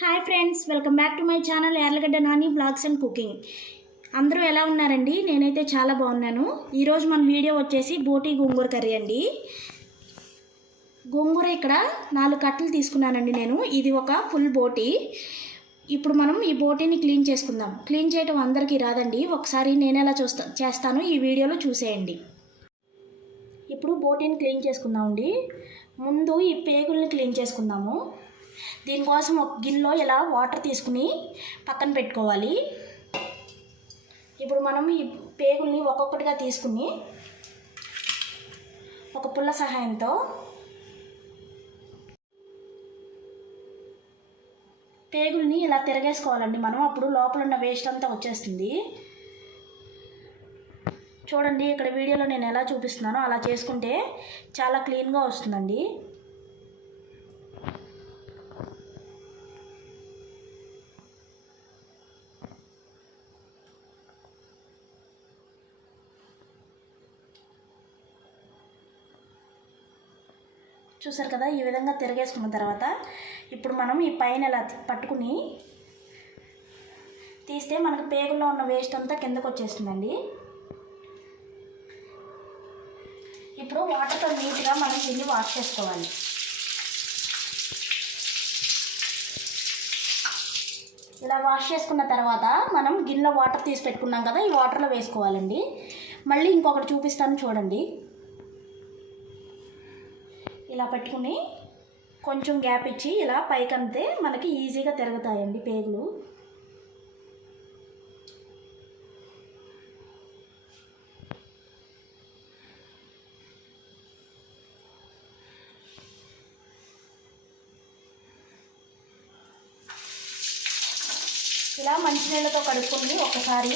Hi friends, welcome back to my channel Yarlagadda Nani blogs and cooking. అందరూ ఎలా ఉన్నారండి? నేనైతే చాలా బాగున్నాను. ఈరోజు మన వీడియో వచ్చేసి బోటీ గోంగూర కర్రీ అండి. గోంగూర ఇక్కడ 4 కట్టలు తీసుకున్నానండి నేను. ఇది ఒక ఫుల్ బోటీ. ఇప్పుడు మనం ఈ బోటీని క్లీన్ చేసుకుందాం. క్లీన్ చేయడం అందరికీ రాదండి. ఒకసారి నేను ఎలా చేస్తాను ఈ వీడియోలో చూసేయండి. ఇప్పుడు బోటీని క్లీన్ చేసుకుందామండి. ముందు ఈ పేగుల్ని క్లీన్ చేసుకుందాము. దీనికోసం ఒక గిన్నెలో ఇలా వాటర్ తీసుకుని పక్కన పెట్టుకోవాలి. ఇప్పుడు మనం ఈ పేగుల్ని ఒక్కొక్కటిగా తీసుకుని ఒక పుల్ల సహాయంతో పేగుల్ని ఇలా తిరగేసుకోవాలండి మనం. అప్పుడు లోపల ఉన్న వేస్ట్ అంతా వచ్చేస్తుంది. చూడండి, ఇక్కడ వీడియోలో నేను ఎలా చూపిస్తున్నానో అలా చేసుకుంటే చాలా క్లీన్గా వస్తుందండి. చూసారు కదా, ఈ విధంగా తిరగేసుకున్న తర్వాత ఇప్పుడు మనం ఈ పైన ఇలా పట్టుకుని తీస్తే మనకు పేగుల్లో ఉన్న వేస్ట్ అంతా కిందకు వచ్చేస్తుందండి. ఇప్పుడు వాటర్తో నీట్గా మనం దీన్ని వాష్ చేసుకోవాలి. ఇలా వాష్ చేసుకున్న తర్వాత మనం గిన్నెలో వాటర్ తీసి పెట్టుకున్నాం కదా, ఈ వాటర్లో వేసుకోవాలండి. మళ్ళీ ఇంకొకటి చూపిస్తాను చూడండి. ఇలా పెట్టుకుని కొంచెం గ్యాప్ ఇచ్చి ఇలా పైకంతే మనకి ఈజీగా తిరుగుతాయండి పేగులు. ఇలా మంచినీళ్ళతో కడుక్కొని ఒకసారి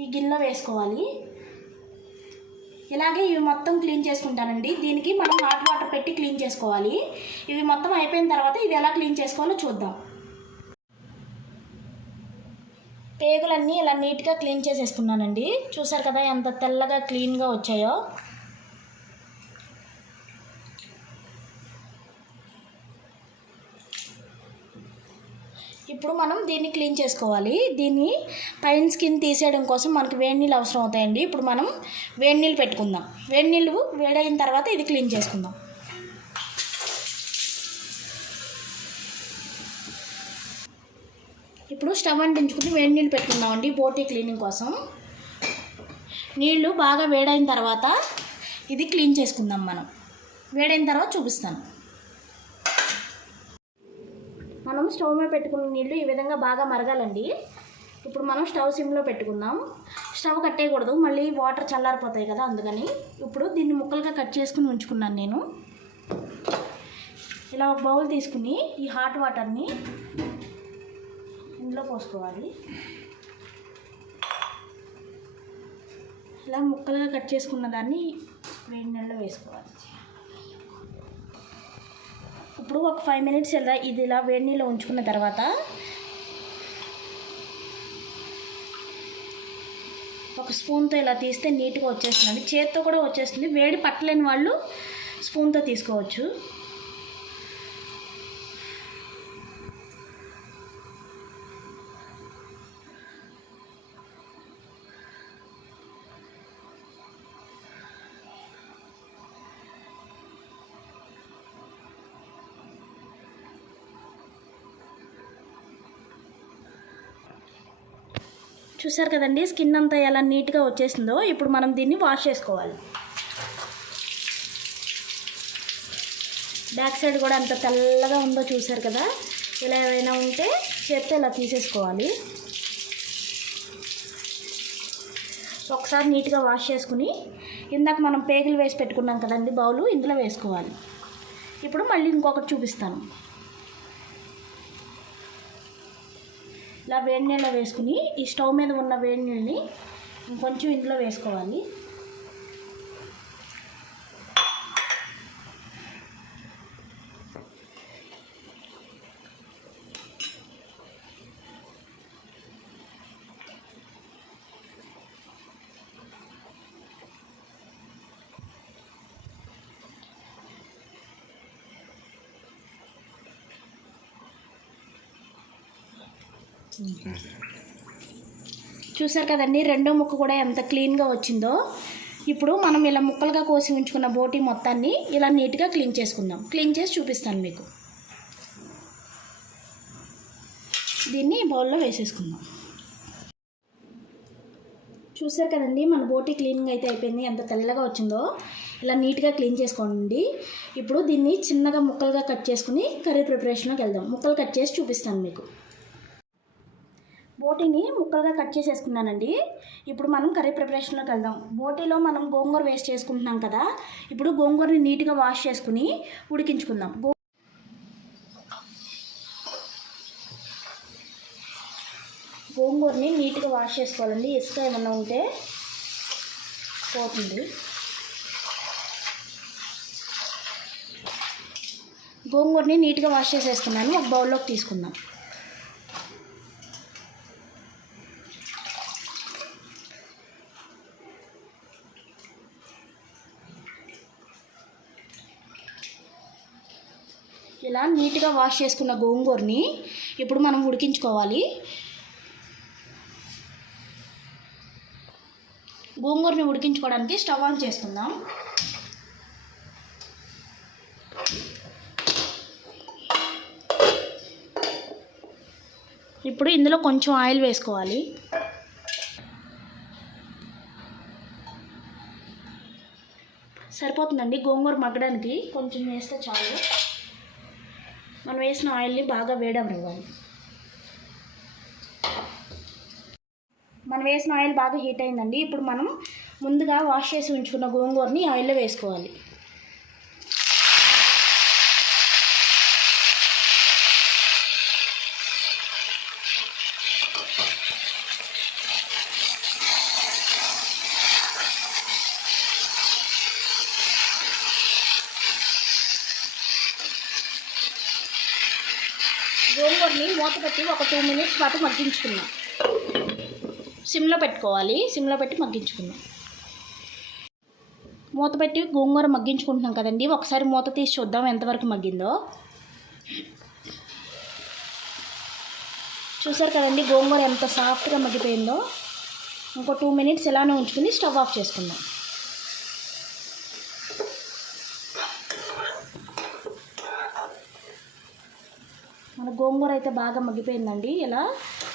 ఈ గిన్నెలో వేసుకోవాలి. ఇలాగే ఇవి మొత్తం క్లీన్ చేసుకుంటానండి. దీనికి మనం హాట్ వాటర్ పెట్టి క్లీన్ చేసుకోవాలి. ఇవి మొత్తం అయిపోయిన తర్వాత ఇది ఎలా క్లీన్ చేసుకోవాలో చూద్దాం. పేగులన్నీ ఇలా నీట్గా క్లీన్ చేసేసుకున్నానండి. చూసారు కదా ఎంత తెల్లగా క్లీన్గా వచ్చాయో. ఇప్పుడు మనం దీన్ని క్లీన్ చేసుకోవాలి. దీన్ని పైన స్కిన్ తీసేయడం కోసం మనకు వేడి నీళ్ళు అవసరం అవుతాయండి. ఇప్పుడు మనం వేడి నీళ్ళు పెట్టుకుందాం. వేడి నీళ్ళు వేడైన తర్వాత ఇది క్లీన్ చేసుకుందాం. ఇప్పుడు స్టవ్ అంటించుకుని వేడి నీళ్ళు పెట్టుకుందామండి బోటీ క్లీనింగ్ కోసం. నీళ్ళు బాగా వేడైన తర్వాత ఇది క్లీన్ చేసుకుందాం మనం. వేడైన తర్వాత చూపిస్తాను. మనం స్టవ్ మీద పెట్టుకున్న నీళ్ళు ఈ విధంగా బాగా మరగాలండి. ఇప్పుడు మనం స్టవ్ సిమ్లో పెట్టుకుందాం. స్టవ్ కట్టేయకూడదు, మళ్ళీ వాటర్ చల్లారిపోతాయి కదా, అందుకని. ఇప్పుడు దీన్ని ముక్కలుగా కట్ చేసుకుని ఉంచుకున్నాను నేను. ఇలా ఒక బౌల్ తీసుకుని ఈ హాట్ వాటర్ని ఇందులో పోసుకోవాలి. ఇలా ముక్కలుగా కట్ చేసుకున్న దాన్ని వేడి నీళ్ళలో వేసుకోవాలి. ఇప్పుడు ఒక 5 మినిట్స్ ఇది ఇలా వేడి నీళ్ళు ఉంచుకున్న తర్వాత ఒక స్పూన్తో ఇలా తీస్తే నీట్గా వచ్చేస్తుందండి. చేత్తో కూడా వచ్చేస్తుంది. వేడి పట్టలేని వాళ్ళు స్పూన్తో తీసుకోవచ్చు. చూసారు కదండి, స్కిన్ అంతా ఎలా నీట్గా వచ్చేసిందో. ఇప్పుడు మనం దీన్ని వాష్ చేసుకోవాలి. బ్యాక్ సైడ్ కూడా అంత తెల్లగా ఉందో చూసారు కదా. ఇలా ఏమైనా ఉంటే చేత్తో ఇలా తీసేసుకోవాలి. ఒకసారి నీట్గా వాష్ చేసుకుని ఇందాక మనం పేగులు వేసి పెట్టుకున్నాం కదండి బౌలు, ఇందులో వేసుకోవాలి. ఇప్పుడు మళ్ళీ ఇంకొకటి చూపిస్తాను. ఇలా వేడి నీళ్ళలో వేసుకుని ఈ స్టవ్ మీద ఉన్న వేడి నీళ్ళని ఇంకొంచెం ఇందులో వేసుకోవాలి. చూసారు కదండి, రెండో ముక్క కూడా ఎంత క్లీన్గా వచ్చిందో. ఇప్పుడు మనం ఇలా ముక్కలుగా కోసి ఉంచుకున్న బోటి మొత్తాన్ని ఇలా నీట్గా క్లీన్ చేసుకుందాం. క్లీన్ చేసి చూపిస్తాను మీకు. దీన్ని బౌల్లో వేసేసుకుందాం. చూసారు కదండి, మన బోటి క్లీనింగ్ అయితే అయిపోయింది. ఎంత తెల్లగా వచ్చిందో. ఇలా నీట్గా క్లీన్ చేసుకోండి. ఇప్పుడు దీన్ని చిన్నగా ముక్కలుగా కట్ చేసుకుని కర్రీ ప్రిపరేషన్లోకి వెళ్దాం. ముక్కలు కట్ చేసి చూపిస్తాను మీకు. బోటీని ముక్కలుగా కట్ చేసేసుకున్నానండి. ఇప్పుడు మనం కర్రీ ప్రిపరేషన్లోకి వెళ్దాం. బోటీలో మనం గోంగూర వేస్ట్ చేసుకుంటున్నాం కదా. ఇప్పుడు గోంగూరని నీట్గా వాష్ చేసుకుని ఉడికించుకుందాం. గోంగూరని నీట్గా వాష్ చేసుకోవాలండి. ఇసుక ఏమన్నా ఉంటే పోతుంది. గోంగూరని నీట్గా వాష్ చేసేసుకున్నాను. ఒక బౌల్లోకి తీసుకుందాం. ఇలా నీట్గా వాష్ చేసుకున్న గోంగూరని ఇప్పుడు మనం ఉడికించుకోవాలి. గోంగూరని ఉడికించుకోవడానికి స్టవ్ ఆన్ చేసుకుందాం. ఇప్పుడు ఇందులో కొంచెం ఆయిల్ వేసుకోవాలి. సరిపోతుందండి. గోంగూర మగ్గడానికి కొంచెం వేస్తే చాలు. మనం వేసిన ఆయిల్ని బాగా వేడవ్వాలి. మనం వేసిన ఆయిల్ బాగా హీట్ అయిందండి. ఇప్పుడు మనం ముందుగా వాష్ చేసి ఉంచుకున్న గోంగూరని ఆయిల్లో వేసుకోవాలి. గోంగూరని మూత పెట్టి ఒక 2 మినిట్స్ పాటు మగ్గించుకుందాం. సిమ్లో పెట్టుకోవాలి. సిమ్లో పెట్టి మగ్గించుకుందాం. మూత పెట్టి గోంగూర మగ్గించుకుంటున్నాం కదండి. ఒకసారి మూత తీసి చూద్దాం ఎంతవరకు మగ్గిందో. చూసారు కదండి, గోంగూర ఎంత సాఫ్ట్గా మగ్గిపోయిందో. ఇంకో 2 మినిట్స్ ఇలానే ఉంచుకుని స్టవ్ ఆఫ్ చేసుకుందాం. మన గోంగూర అయితే బాగా మగ్గిపోయిందండి. ఇలా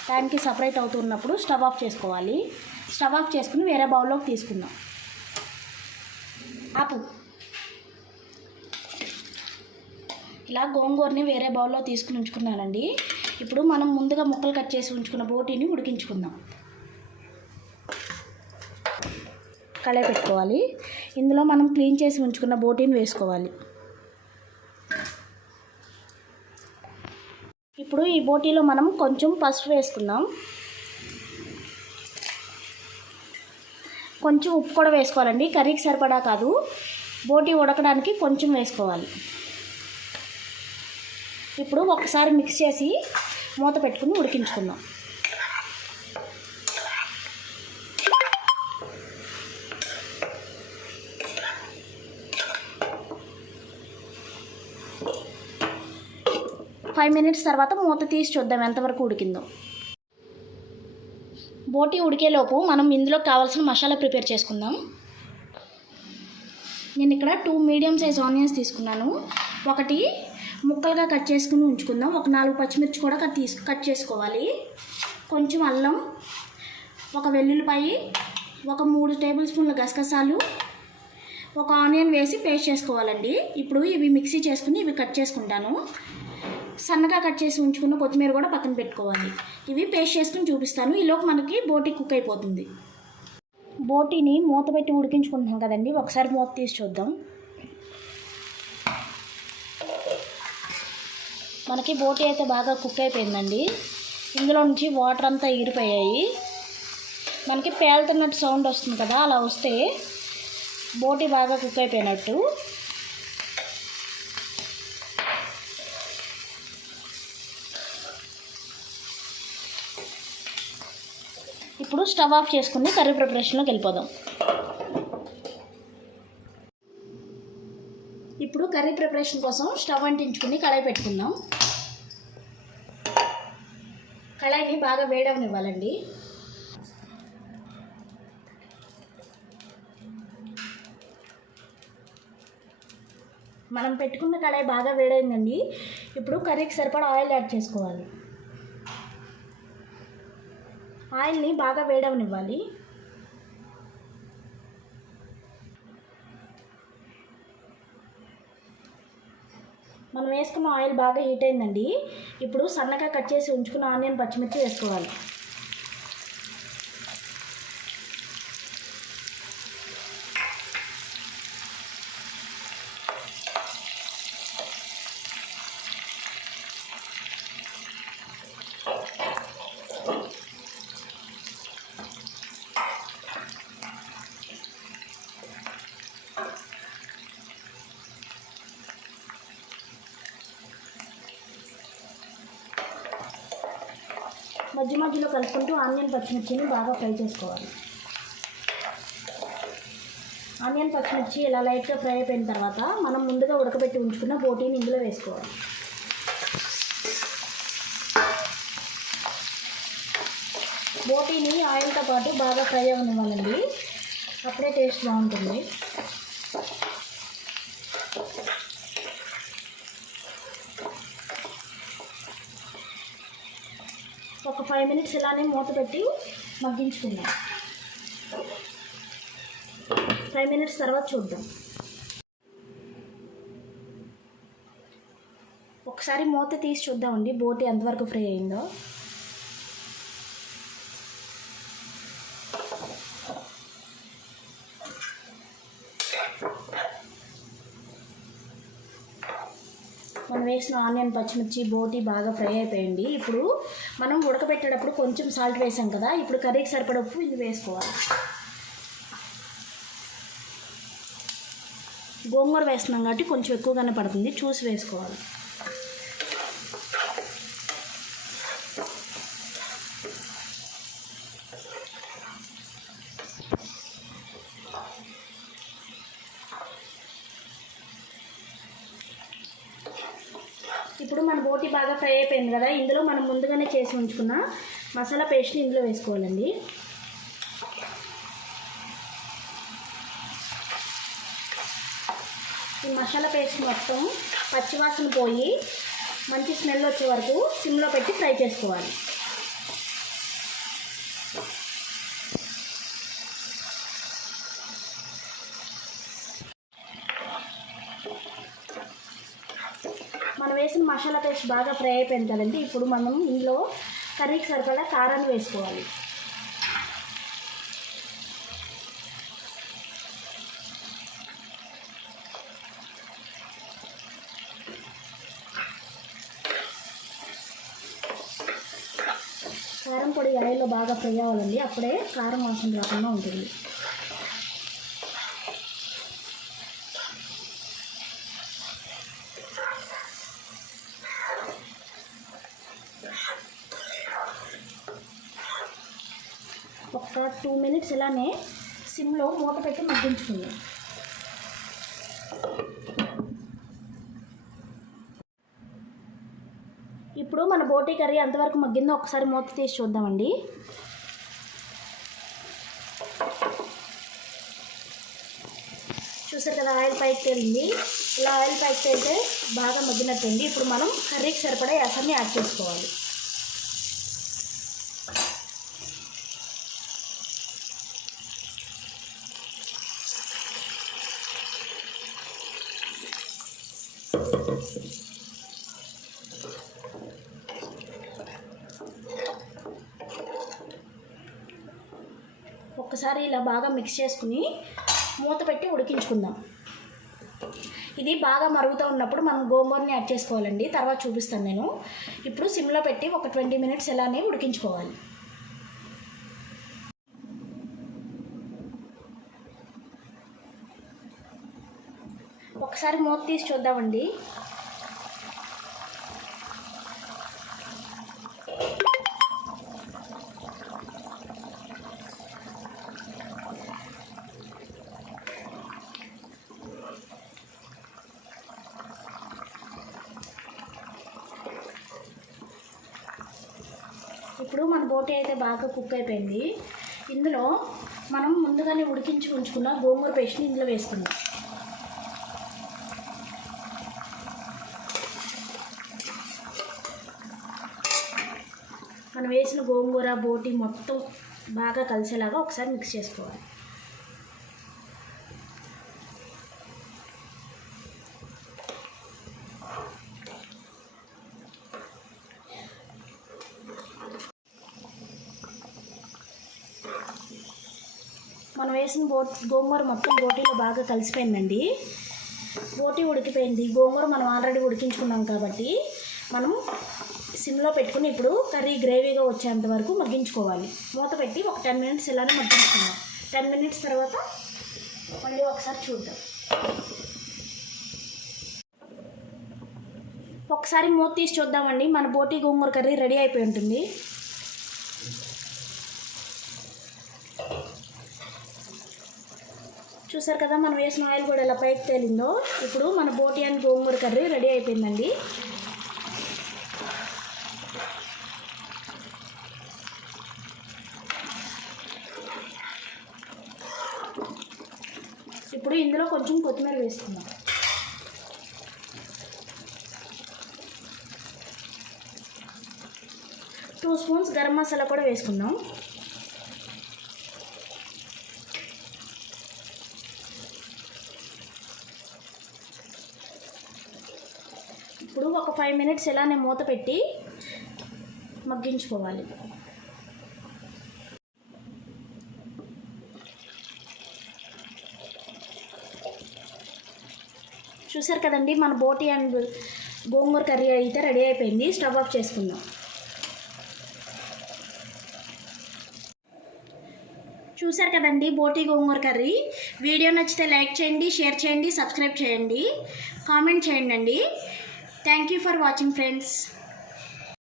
ప్యాన్కి సపరేట్ అవుతున్నప్పుడు స్టవ్ ఆఫ్ చేసుకోవాలి. స్టవ్ ఆఫ్ చేసుకుని వేరే బౌల్లోకి తీసుకుందాం. ఆపు. ఇలా గోంగూరని వేరే బౌల్లో తీసుకుని ఉంచుకున్నానండి. ఇప్పుడు మనం ముందుగా ముక్కలు కట్ చేసి ఉంచుకున్న బోటీని ఉడికించుకుందాం. కళాయి పెట్టుకోవాలి. ఇందులో మనం క్లీన్ చేసి ఉంచుకున్న బోటీని వేసుకోవాలి. ఇప్పుడు ఈ బోటీలో మనం కొంచెం పసుపు వేసుకుందాం. కొంచెం ఉప్పు కూడా వేసుకోవాలండి. కర్రీకి సరిపడా కాదు, బోటీ ఉడకడానికి కొంచెం వేసుకోవాలి. ఇప్పుడు ఒకసారి మిక్స్ చేసి మూత పెట్టుకుని ఉడికించుకుందాం. ఫైవ్ మినిట్స్ తర్వాత మూత తీసి చూద్దాం ఎంతవరకు ఉడికిందో. బోటీ ఉడికేలోపు మనం ఇందులో కావాల్సిన మసాలా ప్రిపేర్ చేసుకుందాం. నేను ఇక్కడ 2 మీడియం సైజ్ ఆనియన్స్ తీసుకున్నాను. ఒకటి ముక్కలుగా కట్ చేసుకుని ఉంచుకుందాం. ఒక 4 పచ్చిమిర్చి కూడా కట్ చేసుకోవాలి. కొంచెం అల్లం, ఒక వెల్లుల్లిపాయి, ఒక 3 టేబుల్ స్పూన్ల గసగసాలు, ఒక ఆనియన్ వేసి పేస్ట్ చేసుకోవాలండి. ఇప్పుడు ఇవి మిక్సీ చేసుకుని ఇవి కట్ చేసుకుంటాను. సన్నగా కట్ చేసి ఉంచుకున్న కొత్తిమీర కూడా పక్కన పెట్టుకోవాలి. ఇవి పేస్ట్ చేసుకుని చూపిస్తాను. ఈలోపు మనకి బోటీ కుక్ అయిపోతుంది. బోటీని మూత పెట్టి ఉడికించుకుంటున్నాం కదండి. ఒకసారి మూత తీసి చూద్దాం. మనకి బోటీ అయితే బాగా కుక్ అయిపోయిందండి. ఇందులో నుంచి వాటర్ అంతా ఎగిరిపోయాయి. మనకి పేలుతున్నట్టు సౌండ్ వస్తుంది కదా, అలా వస్తే బోటీ బాగా కుక్ అయిపోయినట్టు. ఇప్పుడు స్టవ్ ఆఫ్ చేసుకుని కర్రీ ప్రిపరేషన్లోకి వెళ్ళిపోదాం. ఇప్పుడు కర్రీ ప్రిపరేషన్ కోసం స్టవ్ అంటించుకుని కడాయి పెట్టుకుందాం. కళాయిని బాగా వేడవనివ్వాలండి. మనం పెట్టుకున్న కళాయి బాగా వేడైందండి. ఇప్పుడు కర్రీకి సరిపడా ఆయిల్ యాడ్ చేసుకోవాలి. ఆయిల్ని బాగా వేడవనివ్వాలి. మనం వేసుకున్న ఆయిల్ బాగా హీట్ అయిందండి. ఇప్పుడు సన్నగా కట్ చేసి ఉంచుకున్న ఆనియన్, పచ్చిమిర్చి వేసుకోవాలి. మధ్య మధ్యలో కలుపుకుంటూ ఆనియన్, పచ్చిమిర్చిని బాగా ఫ్రై చేసుకోవాలి. ఆనియన్, పచ్చిమిర్చి ఇలా లైట్గా ఫ్రై అయిపోయిన తర్వాత మనం ముందుగా ఉడకబెట్టి ఉంచుకున్న బోటీని ఇందులో వేసుకోవాలి. బోటీని ఆయిల్తో పాటు బాగా ఫ్రై అవ్వనివ్వాలండి. అప్పుడే టేస్ట్ బాగుంటుంది. ఒక 5 మినిట్స్ ఇలానే మూత పెట్టి మగ్గించుకుందాం. 5 మినిట్స్ తర్వాత చూద్దాం. ఒకసారి మూత తీసి చూద్దామండి బోటీ ఎంతవరకు ఫ్రై అయిందో. మనం వేసిన ఆనియన్, పచ్చిమిర్చి, బోటీ బాగా ఫ్రై అయిపోయింది. ఇప్పుడు మనం ఉడకబెట్టేటప్పుడు కొంచెం సాల్ట్ వేసాం కదా, ఇప్పుడు కర్రీకి సరిపడా ఉప్పు ఇది వేసుకోవాలి. గోంగూర వేస్తున్నాం కాబట్టి కొంచెం ఎక్కువగానే పడుతుంది, చూసి వేసుకోవాలి. ఇప్పుడు మన బోటీ బాగా ఫ్రై అయిపోయింది కదా, ఇందులో మనం ముందుగానే చేసి ఉంచుకున్న మసాలా పేస్ట్ని ఇందులో వేసుకోవాలండి. ఈ మసాలా పేస్ట్ మొత్తం పచ్చివాసన పోయి మంచి స్మెల్ వచ్చే వరకు సిమ్లో పెట్టి ఫ్రై చేసుకోవాలి. మనం వేసిన మసాలా పేస్ట్ బాగా ఫ్రై అయిపోయింది కదండి, ఇప్పుడు మనం ఇందులో కర్రీకి సరిపడా కారాన్ని వేసుకోవాలి. కారం పొడి ఆయిల్లో బాగా ఫ్రై అవ్వాలండి, అప్పుడే కారం వాసన రాకుండా ఉంటుంది. ఒక 2 మినిట్స్ ఇలానే సిమ్లో మూత పెట్టి మగ్గించుకుందాం. ఇప్పుడు మన బోటీ కర్రీ ఎంతవరకు మగ్గిందో ఒకసారి మూత తీసి చూద్దామండి. చూసారు కదా, ఆయిల్ పైకి తేలింది. ఇలా ఆయిల్ పైకి తేలితే బాగా మగ్గినట్టుంది. ఇప్పుడు మనం కర్రీకి సరిపడా ఎసర్ని యాడ్ చేసుకోవాలి. ఒక్కసారి ఇలా బాగా మిక్స్ చేసుకుని మూత పెట్టి ఉడికించుకుందాం. ఇది బాగా మరుగుతూ ఉన్నప్పుడు మనం గోంగూరని యాడ్ చేసుకోవాలండి, తర్వాత చూపిస్తాను నేను. ఇప్పుడు సిమ్లో పెట్టి ఒక 20 మినిట్స్ ఇలానే ఉడికించుకోవాలి. ఒకసారి మూత తీసి చూద్దామండి. ఇప్పుడు మన బోటి అయితే బాగా కుక్ అయిపోయింది. ఇందులో మనం ముందుగానే ఉడికించి ఉంచుకున్న గోంగూర పేస్ట్ని ఇందులో వేసుకుందాం. మనం వేసిన గోంగూర బోటి మొత్తం బాగా కలిసేలాగా ఒకసారి మిక్స్ చేసుకోవాలి. మనం వేసిన గోంగూర మొత్తం బోటీలో బాగా కలిసిపోయిందండి. బోటీ ఉడికిపోయింది. గోంగూర మనం ఆల్రెడీ ఉడికించుకున్నాం కాబట్టి మనం సిమ్లో పెట్టుకుని ఇప్పుడు కర్రీ గ్రేవీగా వచ్చేంత వరకు మగ్గించుకోవాలి. మూత పెట్టి ఒక 10 మినిట్స్ ఇలానే మగ్గించుకుందాం. 10 మినిట్స్ తర్వాత మళ్ళీ ఒకసారి చూద్దాం. ఒకసారి మూత తీసి చూద్దామండి. మన బోటీ గోంగూర కర్రీ రెడీ అయిపోయి ఉంటుంది. చూసారు కదా మనం వేసిన ఆయిల్ కూడా ఎలా పైకి తేలిందో. ఇప్పుడు మన బోటి అండ్ గోంగూర కర్రీ రెడీ అయిపోయిందండి. ఇప్పుడు ఇందులో కొంచెం కొత్తిమీర వేసుకుందాం. టూ స్పూన్స్ గరం మసాలా కూడా వేసుకుందాం. ఇప్పుడు ఒక 5 మినిట్స్ ఇలానే మూత పెట్టి మగ్గించుకోవాలి. చూసారు కదండి మన బోటి అండ్ గోంగూర కర్రీ అయితే రెడీ అయిపోయింది. స్టవ్ ఆఫ్ చేసుకుందాం. చూసారు కదండి బోటి గోంగూర కర్రీ. వీడియో నచ్చితే లైక్ చేయండి, షేర్ చేయండి, సబ్స్క్రైబ్ చేయండి, కామెంట్ చేయండి. Thank you for watching friends.